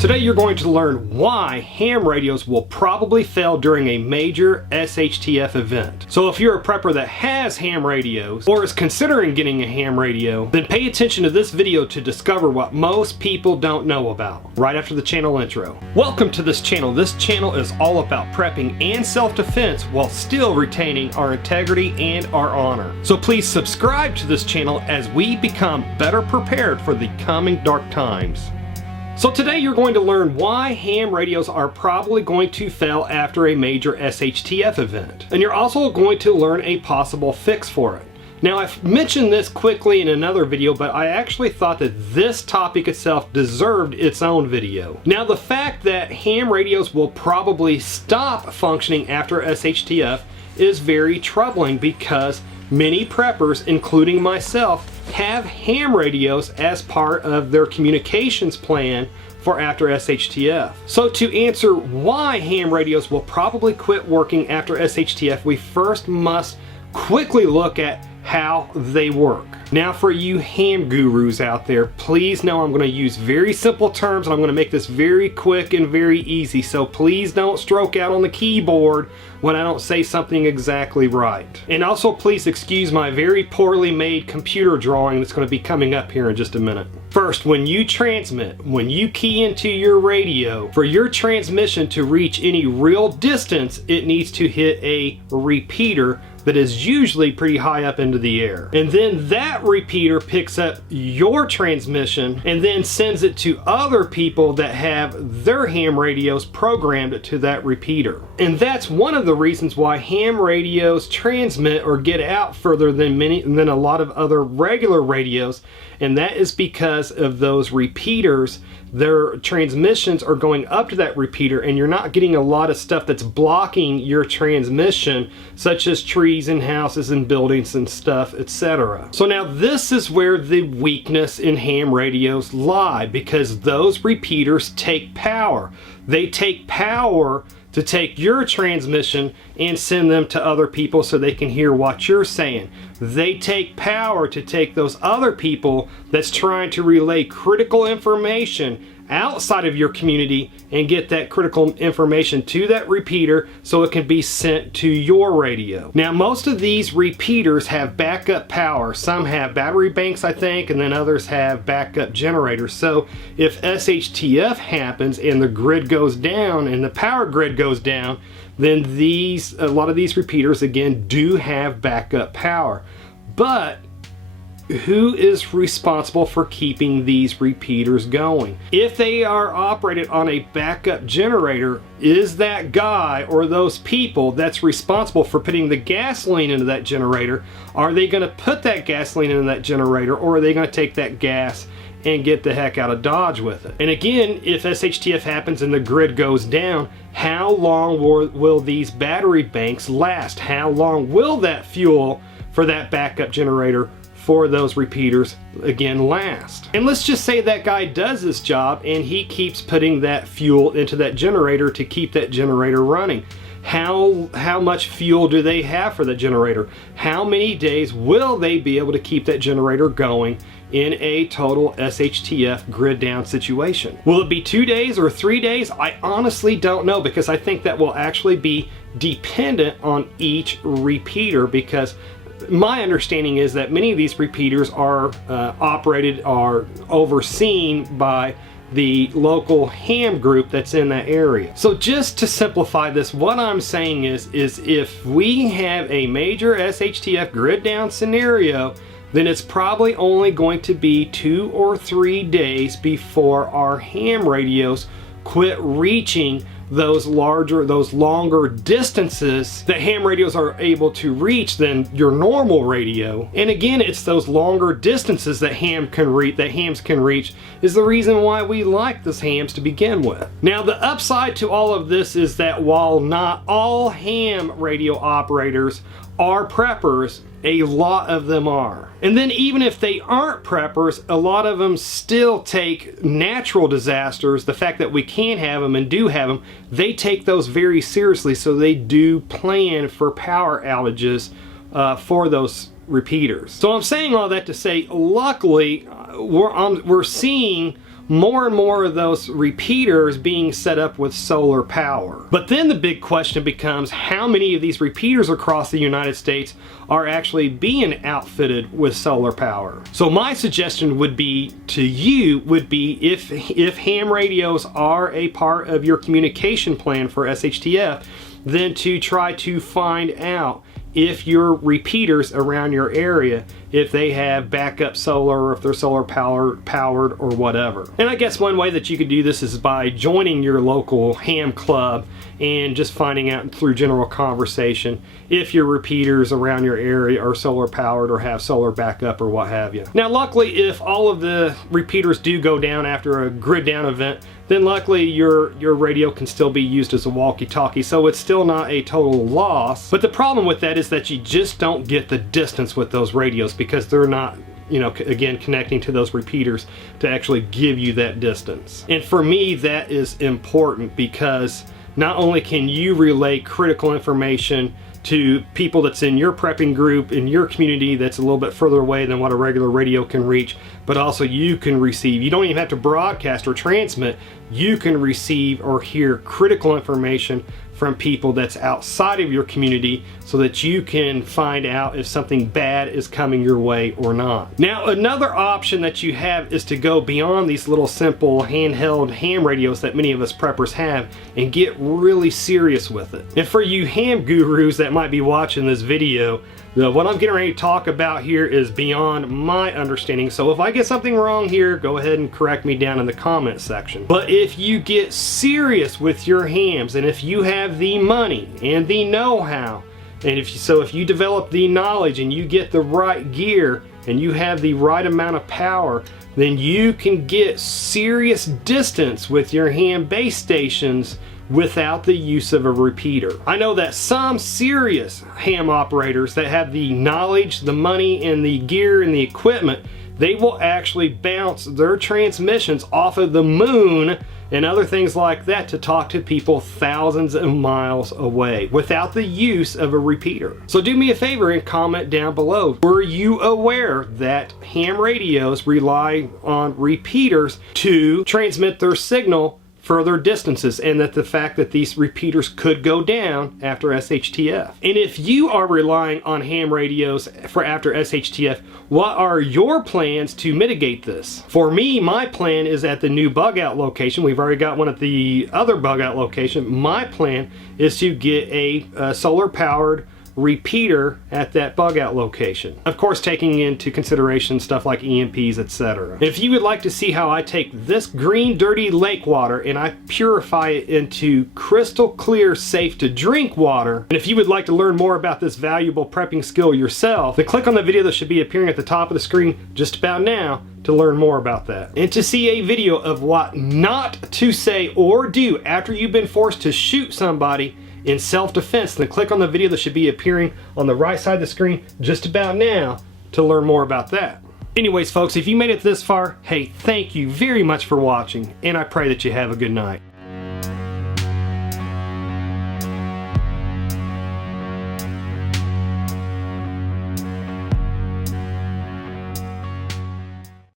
Today you're going to learn why ham radios will probably fail during a major SHTF event. So if you're a prepper that has ham radios or is considering getting a ham radio, then pay attention to this video to discover what most people don't know about, right after the channel intro. Welcome to this channel. This channel is all about prepping and self-defense while still retaining our integrity and our honor. So please subscribe to this channel as we become better prepared for the coming dark times. So today you're going to learn why ham radios are probably going to fail after a major SHTF event. And you're also going to learn a possible fix for it. Now, I've mentioned this quickly in another video, but I actually thought that this topic itself deserved its own video. Now, the fact that ham radios will probably stop functioning after SHTF is very troubling because many preppers, including myself, have ham radios as part of their communications plan for after SHTF. So to answer why ham radios will probably quit working after SHTF, we first must quickly look at how they work. Now for you ham gurus out there, please know I'm going to use very simple terms and I'm going to make this very quick and very easy, so please don't stroke out on the keyboard when I don't say something exactly right. And also please excuse my very poorly made computer drawing that's going to be coming up here in just a minute. First, when you transmit, when you key into your radio, for your transmission to reach any real distance, it needs to hit a repeater that is usually pretty high up into the air. And then that repeater picks up your transmission and then sends it to other people that have their ham radios programmed to that repeater. And that's one of the reasons why ham radios transmit or get out further than a lot of other regular radios, and that is because of those repeaters. Their transmissions are going up to that repeater and you're not getting a lot of stuff that's blocking your transmission, such as trees and houses and buildings and stuff, etc. So now this is where the weakness in ham radios lie, because those repeaters take power. They take power to take your transmission and send them to other people so they can hear what you're saying. They take power to take those other people that's trying to relay critical information outside of your community and get that critical information to that repeater so it can be sent to your radio. Now, most of these repeaters have backup power. Some have battery banks, I think, and then others have backup generators. So if SHTF happens and the grid goes down and the power grid goes down, then a lot of these repeaters again do have backup power. But who is responsible for keeping these repeaters going? If they are operated on a backup generator, is that guy or those people that's responsible for putting the gasoline into that generator, are they going to put that gasoline into that generator, or are they going to take that gas and get the heck out of Dodge with it? And again, if SHTF happens and the grid goes down, how long will these battery banks last? How long will that fuel for that backup generator for those repeaters again last? And let's just say that guy does this job and he keeps putting that fuel into that generator to keep that generator running. How much fuel do they have for the generator? How many days will they be able to keep that generator going in a total SHTF grid down situation? Will it be 2 days or 3 days? I honestly don't know, because I think that will actually be dependent on each repeater, because my understanding is that many of these repeaters are operated or overseen by the local ham group that's in that area. So just to simplify this, what I'm saying is if we have a major SHTF grid down scenario, then it's probably only going to be 2 or 3 days before our ham radios quit reaching those longer distances that ham radios are able to reach than your normal radio. And again, it's those longer distances that hams can reach is the reason why we like those hams to begin with. Now, the upside to all of this is that while not all ham radio operators are preppers, a lot of them are. And then even if they aren't preppers, a lot of them still take natural disasters, the fact that we can have them and do have them, they take those very seriously, so they do plan for power outages for those repeaters. So I'm saying all that to say, luckily, we're seeing more and more of those repeaters being set up with solar power. But then the big question becomes, how many of these repeaters across the United States are actually being outfitted with solar power? So my suggestion would be to you would be, if ham radios are a part of your communication plan for SHTF, then to try to find out if your repeaters around your area, if they have backup solar, or if they're solar powered or whatever. And I guess one way that you could do this is by joining your local ham club and just finding out through general conversation if your repeaters around your area are solar powered or have solar backup or what have you. Now luckily, if all of the repeaters do go down after a grid down event, then luckily your radio can still be used as a walkie-talkie, so it's still not a total loss. But the problem with that is that you just don't get the distance with those radios because they're not, you know, again, connecting to those repeaters to actually give you that distance. And for me, that is important because not only can you relay critical information to people that's in your prepping group, in your community that's a little bit further away than what a regular radio can reach, but also you can receive, you don't even have to broadcast or transmit, you can receive or hear critical information from people that's outside of your community so that you can find out if something bad is coming your way or not. Now, another option that you have is to go beyond these little simple handheld ham radios that many of us preppers have and get really serious with it. And for you ham gurus that might be watching this video, what I'm getting ready to talk about here is beyond my understanding, so if I get something wrong here, go ahead and correct me down in the comment section. But if you get serious with your hams, and if you have the money and the know-how, and if you develop the knowledge and you get the right gear and you have the right amount of power, then you can get serious distance with your ham base stations without the use of a repeater. I know that some serious ham operators that have the knowledge, the money, and the gear and the equipment, they will actually bounce their transmissions off of the moon and other things like that to talk to people thousands of miles away without the use of a repeater. So do me a favor and comment down below. Were you aware that ham radios rely on repeaters to transmit their signal further distances, and that the fact that these repeaters could go down after SHTF? And if you are relying on ham radios for after SHTF, what are your plans to mitigate this? For me, my plan is at the new bug out location. We've already got one at the other bug out location. My plan is to get a solar powered repeater at that bug out location. Of course, taking into consideration stuff like EMPs, etc. If you would like to see how I take this green dirty lake water and I purify it into crystal clear, safe to drink water, and if you would like to learn more about this valuable prepping skill yourself, then click on the video that should be appearing at the top of the screen just about now to learn more about that. And to see a video of what not to say or do after you've been forced to shoot somebody in self-defense, then click on the video that should be appearing on the right side of the screen just about now to learn more about that. Anyways folks, if you made it this far, hey, thank you very much for watching, and I pray that you have a good night.